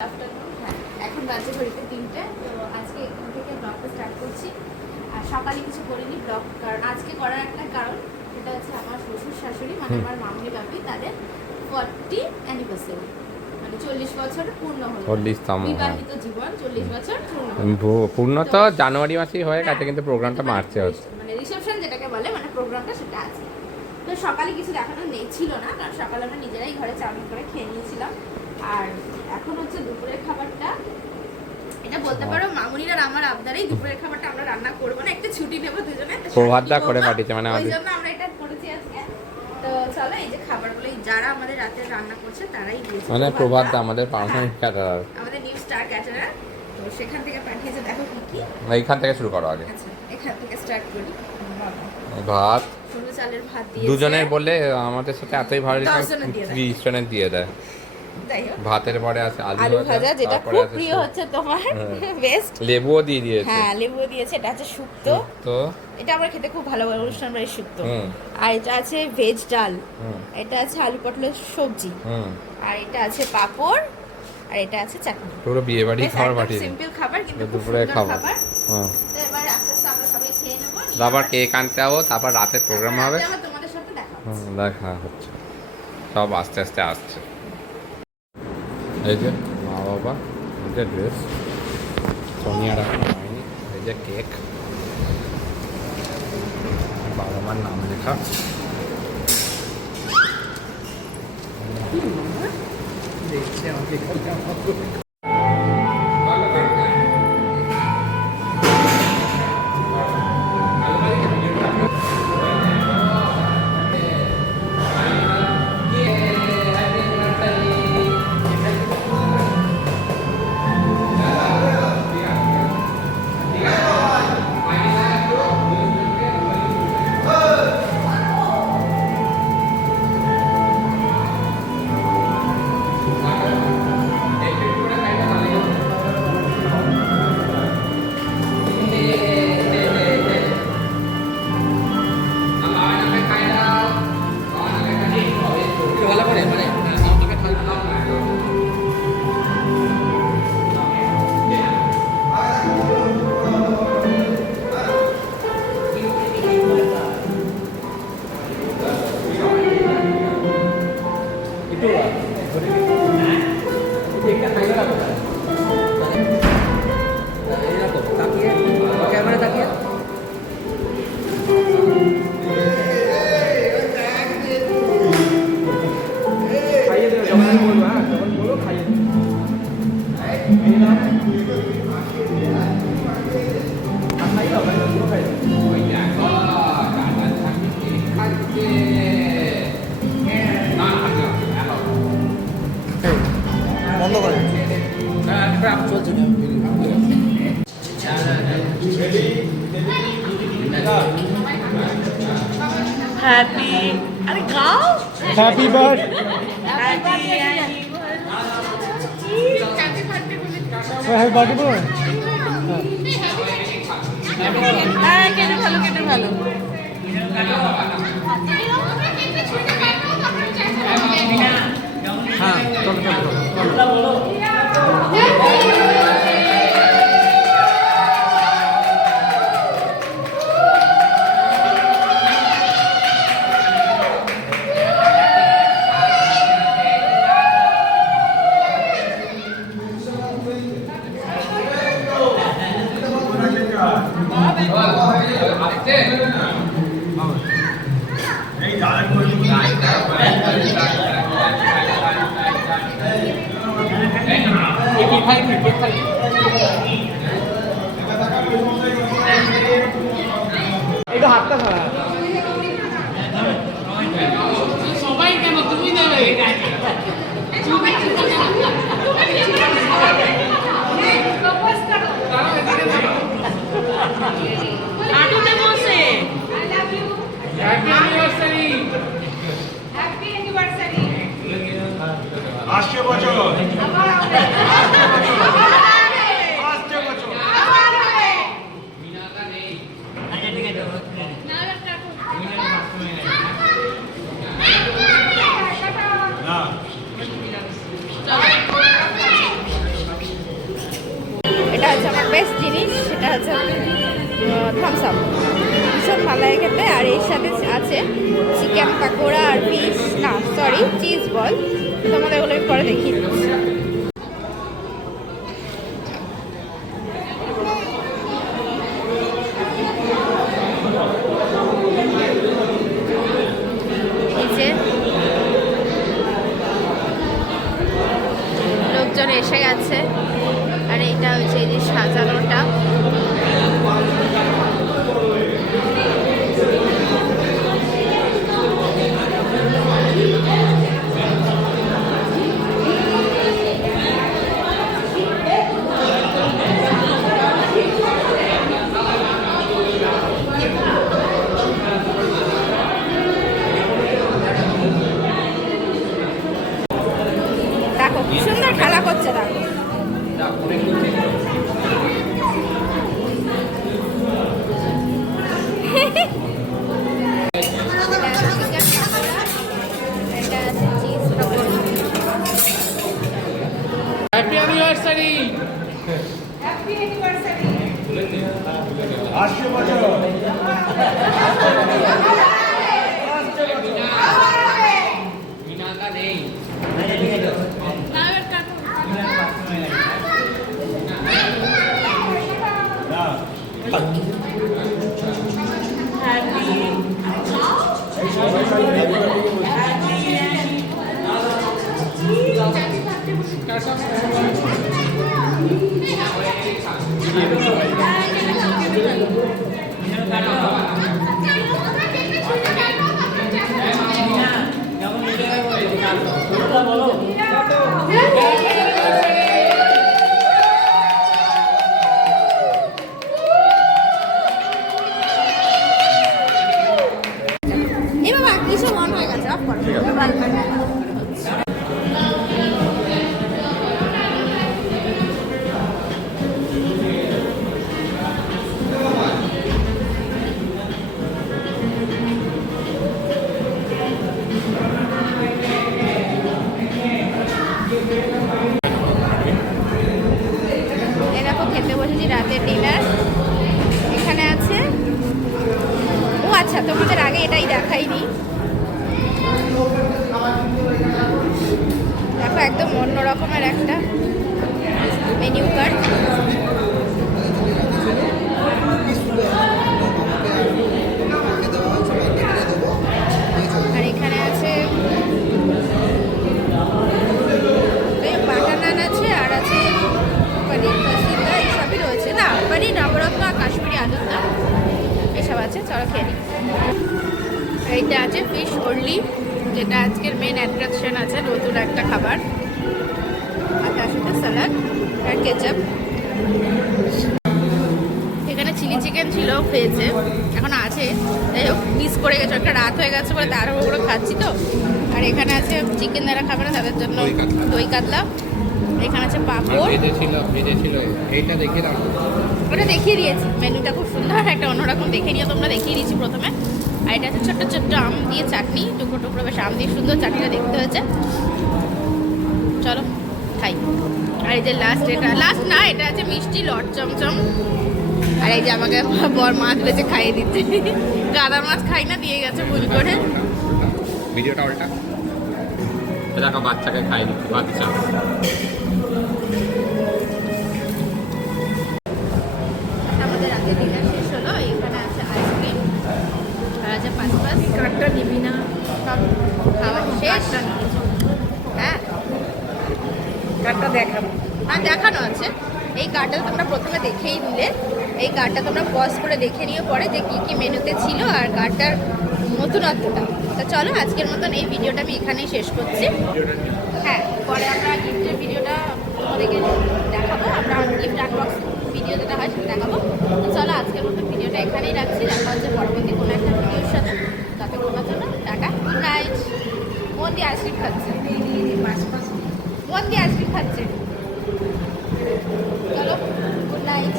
হ্যাঁ, এখন বাজে ঘড়িতে 3টে। তো আজকে এখান থেকে ব্লগটা স্টার্ট করছি। আর সকালে কিছু করিনি ব্লগ, কারণ আজকে করার একটা কারণ সেটা হচ্ছে আমার শ্বশুর শাশুড়ি মানে আমার মামনি বাপি তাদের 40 অ্যানিভার্সারি, মানে 40 বছর পূর্ণ হলো। বিবাহিত জীবন 40 বছর পূর্ণ তো জানুয়ারি মাসেই হয়ে গেছে, কিন্তু প্রোগ্রামটা মার্চে হচ্ছে, মানে রিসেপশন যেটাকে বলে, মানে প্রোগ্রামটা সেটা আছে। তো সকালে কিছু দেখানো ছিল না, কারণ সকালে আমরা নিজেরাই ঘরে চাউমিন করে খেয়ে নিয়েছিলাম। আর এখন হচ্ছে দুপুরের খাবারটা, এটা বলতে পারো মামুনির আর আমার আবদারেই দুপুরের খাবারটা আমরা রান্না করবো না, একটা ছুটি নেবো দুজনে, প্রভাতটা করে পাঠিয়েছে মানে ওই জন্য আমরা এটা করেছি আজকে। তো চলো এই যে খাবারগুলো যারা আমাদের রাতে রান্না করছে তারাই দিয়েছে, মানে প্রভাতটা আমাদের পার্সোনাল ক্যাটারার, আমাদের নিউ স্টার ক্যাটারার। তো সেখান থেকে পাঠিয়েছে, দেখো কি কি। এইখান থেকে শুরু করো আগে। আচ্ছা এখান থেকে স্টার্ট করি। ভাত সরু চালের ভাত দিয়ে দুজনের বলে আমাদের সাথে এতই ভালো 30 জনের দিয়ে দেয়। ভাতের পরে আছে আলু ভাজা, যেটা খুব প্রিয় হচ্ছে তোমার, বেস্ট। লেবুও দিয়ে দিয়েছে। হ্যাঁ লেবুও দিয়েছে। এটা আছে শুক্তো, তো এটা আমরা খেতে খুব ভালো লাগে, অনুষ্ঠান বাড়ির শুক্তো। আর এটা আছে ভেজ ডাল, এটা আছে আলু পটলের সবজি, আর এটা আছে পাপড়, আর এটা আছে চাটনি। পুরো বিয়ে বাড়ি খাবার পাঠিয়ে সিম্পল খাবার, কিন্তু দুপুরে খাবার। তো এবার আস্তে আস্তে আমরা সবাই খেয়ে নেব, তারপর কেক আনতে যাবো, তারপর রাতের প্রোগ্রাম হবে। তোমাদের সাথে দেখা হচ্ছে, সব আস্তে আস্তে আসছে। এই যে মা বাবা, এই যে ড্রেস, সোনিয়ার এখন হয়নি, এই যে কেক, বাবা মার নাম লেখা। দেখছি আমাকে বন্ধ করে চলছে। হ্যাপি, আরে গাও হ্যাপি বার্থডে, হ্যাপি বার্থডে বল। হ্যাঁ কেটে ভালো, কেটে ভালো। হ্যাঁ চলো চলো চলো। একটু হাতটা ধরা সবাই কেন তুমি দেবে হাঁটুতে বসে হ্যাপি অ্যানিভার্সারি, হ্যাপি অ্যানিভার্সারি। 80 বছর মিনাটা নেই। Thums up. ভীষণ ভালো লাগে খেতে। আর এর সাথে আছে চিকেন পাকোড়া আর পিস না সরি চিজ বল। তোমাদের এগুলো আমি পরে দেখিয়ে দিচ্ছি। লোকজন এসে গেছে আর এইটা হচ্ছে এই যে সাজানোটা। দেখো কি সুন্দর খেলা করছে দেখো। Happy anniversary. 80 বছর। এই বাবা কিছু মন হয়ে গেছে অফ করো। এরকম খেতে বসেছি রাতের ডিনার। এখানে আছে ও আচ্ছা তোমাদের আগে এটাই দেখাইনি। দেখো একদম অন্য রকমের একটা মেনু কার্ড। আর এখানে আছে বাটার নান আছে আর আছে পনির মশলা এইসবই রয়েছে না পনির নবরত্ন আর কাশ্মীরি আলুর দাম এসব আছে। চলো খেয়ে নিই। এইটা আছে ফিশ ওনলি যেটা আজকের মেন অ্যাট্রাকশন আছে নতুন একটা খাবার। আর তার সাথে স্যালাড আর কেচাপ। এখানে চিলি চিকেন ছিল পেয়েছে এখন আছে যাই হোক মিস করে গেছে একটা রাত হয়ে গেছে বলে তাড়াহুড়ো খাচ্ছি তো। আর এখানে আছে চিকেন যারা খাবে না তাদের জন্য দই কাতলা। এখানে আছে পাঁপড় এইটা দেখিয়ে দাও। ওটা দেখিয়ে দিয়েছি মেনুটা খুব সুন্দর একটা অন্যরকম দেখে নিও তোমরা দেখিয়ে দিয়েছি প্রথমে। আর এটা আছে ছোট্ট ছোট্ট আম দিয়ে চাটনি টুকরো টুকরো বেশ আম দিয়ে সুন্দর চাটনিটা দেখতে হয়েছে। চলো খাই। আর এই যে লাস্ট এটা লাস্ট না এটা আছে মিষ্টি লট চমচম। আর এই যে আমাকে বর মাছ বেঁচে খাইয়ে দিচ্ছে গাদা মাছ খাই না দিয়ে গেছে ভুল করে। ভিডিওটা উল্টা দেখো বাচ্চাকে খাই দিচ্ছে বাচ্চা। আমাদের রাতে ডিনার শেষ হলো। এখানে আছে আইসক্রিম আর আছে পাঁচ কার্ডটা নিবি না? সব খাওয়া শেষ। হ্যাঁ কার্ডটা দেখাবো। আর দেখানো আছে এই কার্ডটা তোমরা প্রথমে দেখেই নিলে। এই কার্ডটা তোমরা পজ করে দেখে নিও পরে যে কী কী মেনুতে ছিল আর কার্ডটার নতুনত্বটা। তো চলো আজকের মতন এই ভিডিওটা আমি এখানেই শেষ করছি। হ্যাঁ পরে আমরা গিফটের ভিডিওটা তোমাদেরকে দেখাবো। আমরা গিফট আনবক্স ভিডিও যেটা হয় সেটা দেখাবো। তো চলো আজকের মতন ভিডিওটা এখানেই রাখছি। দেখা হচ্ছে পরবর্তী কোনো একটা ভিডিওর সাথে। তাতে কোনো জন্য টাটা গুড নাইট। মন দিয়ে আইসক্রিম খাচ্ছে মন দিয়ে আইসক্রিম খাচ্ছে। চলো গুড নাইট।